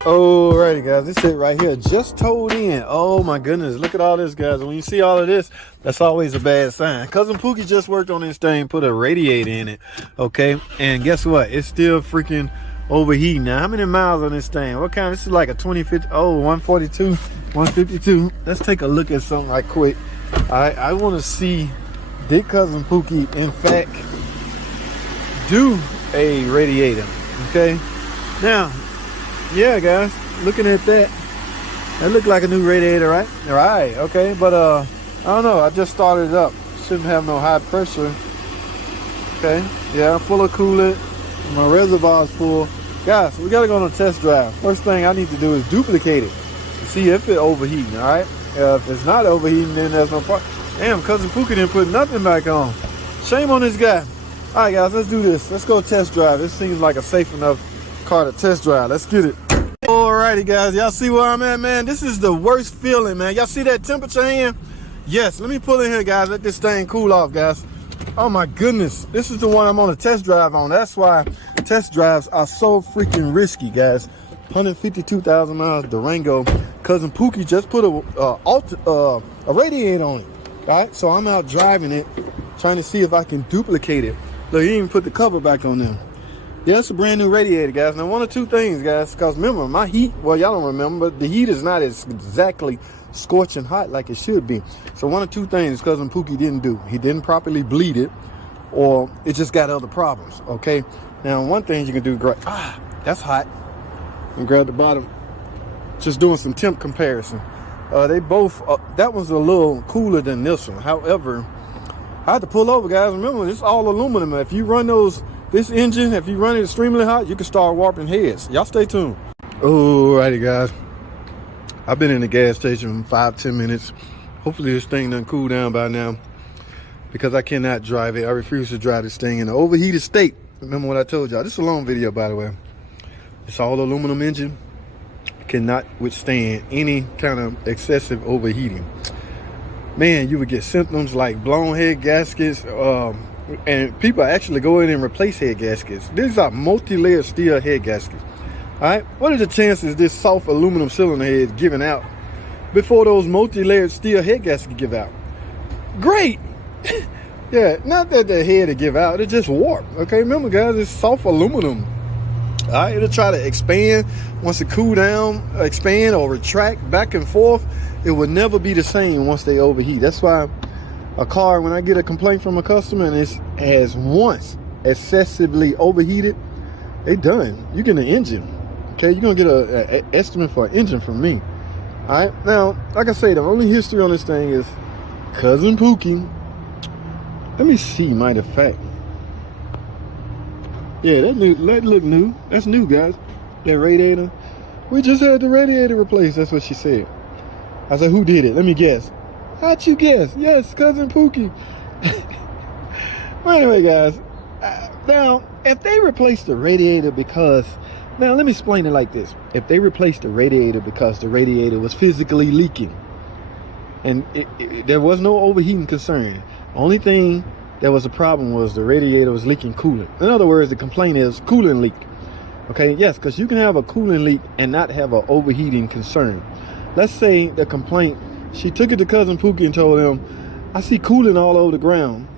Alrighty guys, this shit right here just towed in. Oh my goodness, look at all this guys. When you see all of this, that's always a bad sign. Cousin Pookie just worked on this thing, put a radiator in it, okay? And guess what? It's still freaking overheating. Now, how many miles on this thing? What kind? This is like a 2050, 142, 152. Let's take a look at something right quick. I want to see, did Cousin Pookie in fact do a radiator, okay? Now, yeah guys, looking at that looked like a new radiator, right? Right, okay, but I don't know, I just started it up. Shouldn't have no high pressure. Okay, yeah, full of coolant, my reservoir's full. Guys, we gotta go on a test drive. First thing I need to do is duplicate it to see if it's overheating. All right, if it's not overheating, then there's no problem. Damn, Cousin Pookie didn't put nothing back on. Shame on this guy. All right guys, let's do this. Let's go test drive. This seems like a safe enough car to test drive. Let's get it. Alrighty guys, y'all see where I'm at, man? This is the worst feeling, man. Y'all see that temperature in? Yes, let me pull in here, guys. Let this thing cool off, guys. Oh my goodness, this is the one I'm on a test drive on. That's why test drives are so freaking risky, guys. 152,000 miles Durango. Cousin Pookie just put a radiator on it, right? So I'm out driving it, trying to see if I can duplicate it. Look, he even put the cover back on there. Yeah, it's a brand new radiator, guys. Now, one of two things, guys, because remember, my heat, well, y'all don't remember, but the heat is not as exactly scorching hot like it should be. So one of two things Cousin Pookie didn't do. He didn't properly bleed it, or it just got other problems, okay? Now, one thing you can do, great. That's hot. And grab the bottom. Just doing some temp comparison. They both, that one's a little cooler than this one. However, I had to pull over, guys. Remember, it's all aluminum. If you run this engine, if you run it extremely hot, you can start warping heads. Y'all stay tuned. Alrighty, guys. I've been in the gas station 5-10 minutes. Hopefully this thing done cool down by now, because I cannot drive it. I refuse to drive this thing in an overheated state. Remember what I told y'all. This is a long video, by the way. It's all aluminum engine. Cannot withstand any kind of excessive overheating. Man, you would get symptoms like blown head gaskets, and people actually go in and replace head gaskets. These are multi-layered steel head gaskets. All right, what are the chances this soft aluminum cylinder head is giving out before those multi-layered steel head gaskets give out? Great. Yeah, not that the head to give out, it just warp. Okay, remember guys, it's soft aluminum. All right, it'll try to expand once it cool down, expand or retract back and forth. It will never be the same once they overheat. That's why a car, when I get a complaint from a customer and it has once excessively overheated, they done. You get an engine. Okay, you're gonna get an estimate for an engine from me. All right, now, like I say, the only history on this thing is Cousin Pookie. Let me see, matter of fact. Yeah, that look new. That's new, guys. That radiator. We just had the radiator replaced. That's what she said. I said, who did it? Let me guess. How'd you guess? Yes, Cousin Pookie. Well, anyway, guys. Now, if they replaced the radiator because... Now, let me explain it like this. If they replaced the radiator because the radiator was physically leaking, and there was no overheating concern, only thing that was a problem was the radiator was leaking coolant. In other words, the complaint is coolant leak. Okay, yes, because you can have a coolant leak and not have an overheating concern. Let's say the complaint, she took it to Cousin Pookie and told him, I see coolant all over the ground.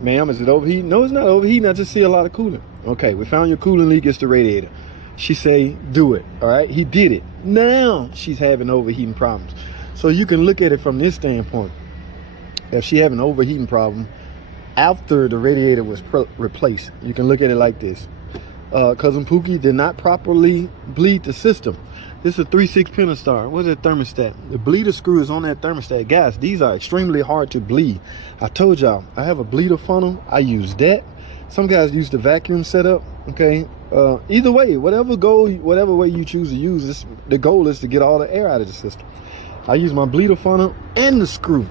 Ma'am, is it overheating? No, it's not overheating. I just see a lot of coolant. Okay, we found your coolant leak. It's the radiator. She say, do it. All right, he did it. Now she's having overheating problems. So you can look at it from this standpoint. If she have an overheating problem after the radiator was replaced, you can look at it like this. Cousin Pookie did not properly bleed the system. This is a 3/6 Pentastar. What's that thermostat? The bleeder screw is on that thermostat. Guys, these are extremely hard to bleed. I told y'all, I have a bleeder funnel. I use that. Some guys use the vacuum setup. Okay. Either way, whatever way you choose to use this, the goal is to get all the air out of the system. I use my bleeder funnel and the screw.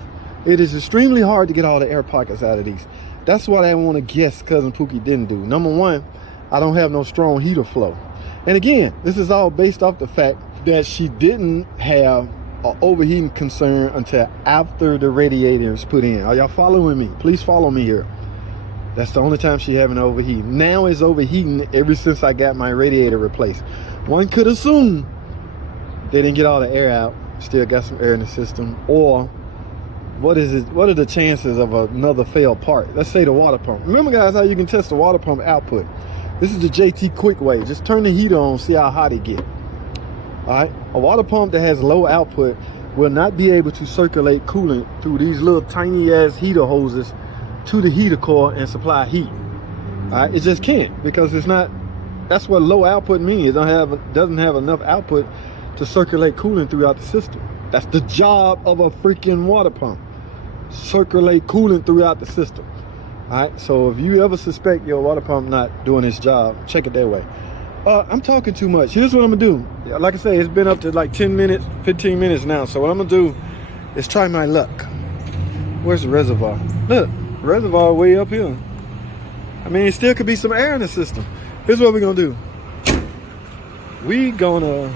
It is extremely hard to get all the air pockets out of these. That's what I want to guess Cousin Pookie didn't do. Number one, I don't have no strong heater flow. And again, this is all based off the fact that she didn't have an overheating concern until after the radiator is put in. Are y'all following me? Please follow me here. That's the only time she having overheating. Now it's overheating ever since I got my radiator replaced. One could assume they didn't get all the air out, still got some air in the system, or what are the chances of another failed part? Let's say the water pump. Remember guys how you can test the water pump output. This is the JT quick way. Just turn the heater on, see how hot it get. All right, a water pump that has low output will not be able to circulate coolant through these little tiny ass heater hoses to the heater core and supply heat. All right, it just can't, because it's not. That's what low output means. It doesn't have enough output to circulate coolant throughout the system. That's the job of a freaking water pump. Circulate coolant throughout the system. All right, so if you ever suspect your water pump not doing its job, check it that way. I'm talking too much. Here's what I'm gonna do. Like I say, it's been up to like 10 minutes, 15 minutes now. So what I'm gonna do is try my luck. Where's the reservoir? Look, reservoir way up here. I mean, it still could be some air in the system. Here's what we're gonna do. We gonna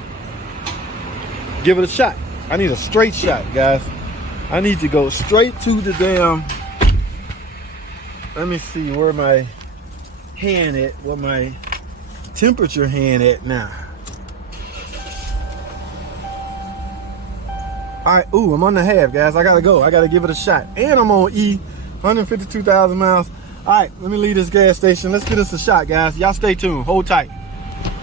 give it a shot. I need a straight shot, guys. I need to go straight to the damn. Let me see where my hand at, what my temperature hand at now. All right, ooh, I'm on the half, guys. I gotta go. I gotta give it a shot. And I'm on E, 152,000 miles. All right, let me leave this gas station. Let's get us a shot, guys. Y'all stay tuned. Hold tight.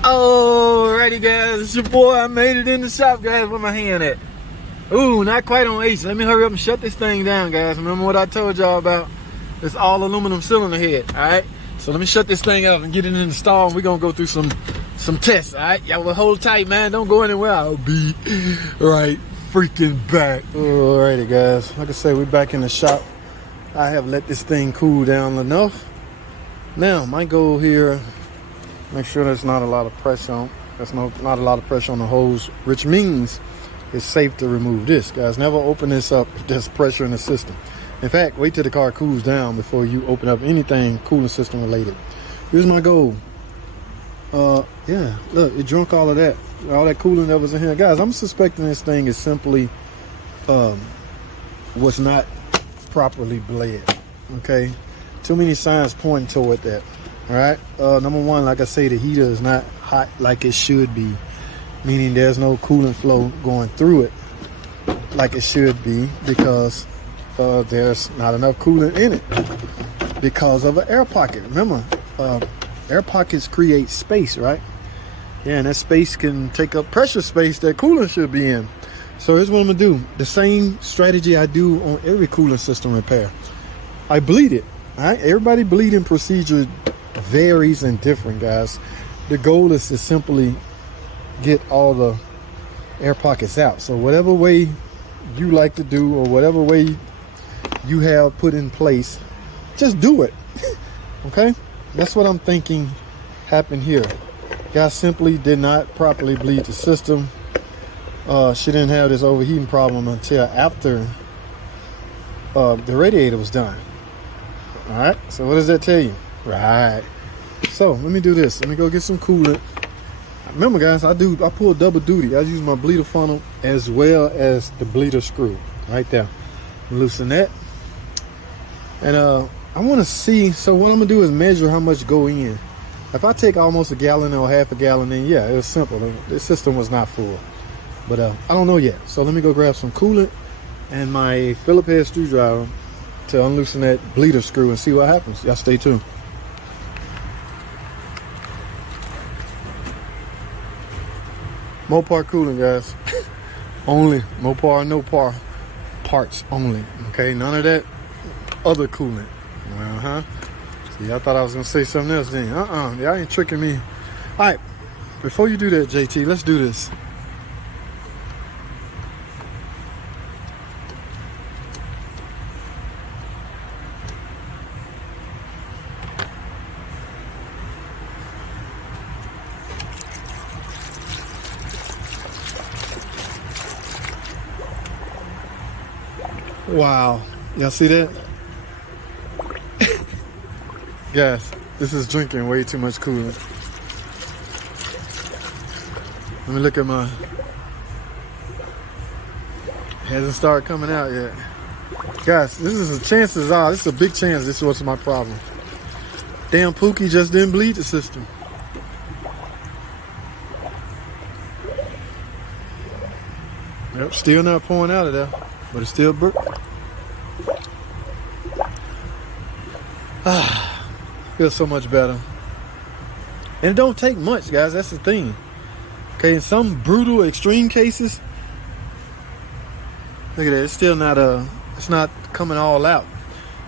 Alrighty, guys. It's your boy. I made it in the shop, guys. Where my hand at? Ooh, not quite on H. Let me hurry up and shut this thing down, guys. Remember what I told y'all about? It's all aluminum cylinder head, all right? So let me shut this thing up and get it in the stall, and we're gonna go through some tests, all right? Y'all will hold tight, man. Don't go anywhere. I'll be right freaking back. Alrighty, guys. Like I say, we're back in the shop. I have let this thing cool down enough. Now, my goal here, make sure there's not a lot of pressure on. There's not a lot of pressure on the hose, which means it's safe to remove this, guys. Never open this up if there's pressure in the system. In fact, wait till the car cools down before you open up anything cooling system related. Here's my goal. Yeah, look, it drunk all of that. All that coolant that was in here. Guys, I'm suspecting this thing is simply was not properly bled. Okay? Too many signs pointing toward that. Alright? Number one, like I say, the heater is not hot like it should be. Meaning there's no coolant flow going through it like it should be, because there's not enough coolant in it because of an air pocket. Remember, air pockets create space, right? Yeah, and that space can take up pressure space that coolant should be in. So here's what I'm gonna do. The same strategy I do on every coolant system repair. I bleed it. All right, everybody bleeding procedure varies and different, guys. The goal is to simply get all the air pockets out. So whatever way you like to do, or whatever way you have put in place, just do it. Okay, that's what I'm thinking happened here. Guy simply did not properly bleed the system. She didn't have this overheating problem until after the radiator was done. All right, so what does that tell you? Right, so let me do this. Let me go get some coolant. Remember, guys, I pull double duty. I use my bleeder funnel as well as the bleeder screw right there. Loosen that. And I want to see, so what I'm gonna do is measure how much go in. If I take almost a gallon or half a gallon in, yeah, it was simple. The system was not full, but I don't know yet. So let me go grab some coolant and my Phillips head screwdriver to unloosen that bleeder screw and see what happens. Y'all stay tuned. Mopar coolant, guys. Only Mopar, no par parts only. Okay, none of that other coolant. See, I thought I was gonna say something else then. Y'all ain't tricking me. All right, before you do that, JT, let's do this. Wow, y'all see that? Guys, this is drinking way too much coolant. Let me look at my, it hasn't started coming out yet. Guys, this is a chances are, this is a big chance this was my problem. Damn Pookie just didn't bleed the system. Yep, still not pouring out of there, but it's still feels so much better. And it don't take much, guys. That's the thing. Okay, in some brutal extreme cases, look at that. It's still not it's not coming all out.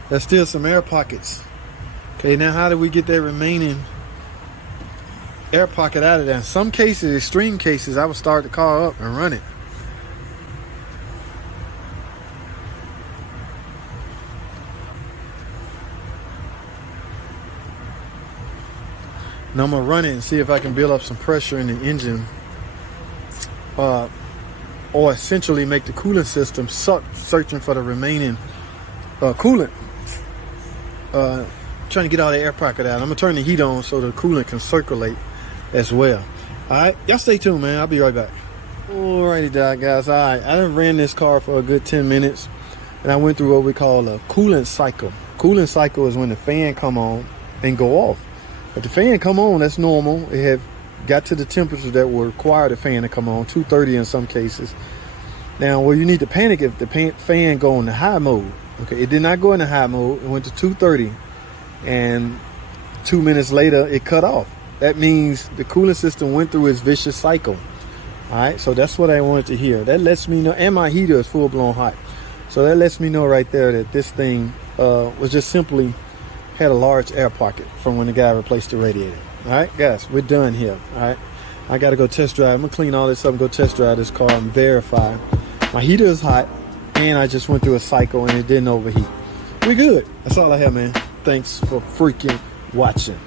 There's still some air pockets. Okay, now how do we get that remaining air pocket out of there? In some cases, extreme cases, I would start the car up and run it. Now I'm gonna run it and see if I can build up some pressure in the engine, or essentially make the coolant system suck, searching for the remaining coolant. Trying to get all the air pocket out. I'm gonna turn the heat on so the coolant can circulate as well. All right, y'all stay tuned, man. I'll be right back. Alrighty, guys. All right, I done ran this car for a good 10 minutes, and I went through what we call a coolant cycle. Coolant cycle is when the fan come on and go off. If the fan come on, that's normal. It have got to the temperature that will require the fan to come on, 230 in some cases. Now, well, you need to panic if the fan go into high mode. Okay, it did not go into high mode. It went to 230, and 2 minutes later, it cut off. That means the cooling system went through its vicious cycle. All right, so that's what I wanted to hear. That lets me know, and my heater is full-blown hot. So that lets me know right there that this thing was just simply had a large air pocket from when the guy replaced the radiator. All right, guys, we're done here. All right, I got to go test drive. I'm going to clean all this up and go test drive this car and verify. My heater is hot, and I just went through a cycle, and it didn't overheat. We good. That's all I have, man. Thanks for freaking watching.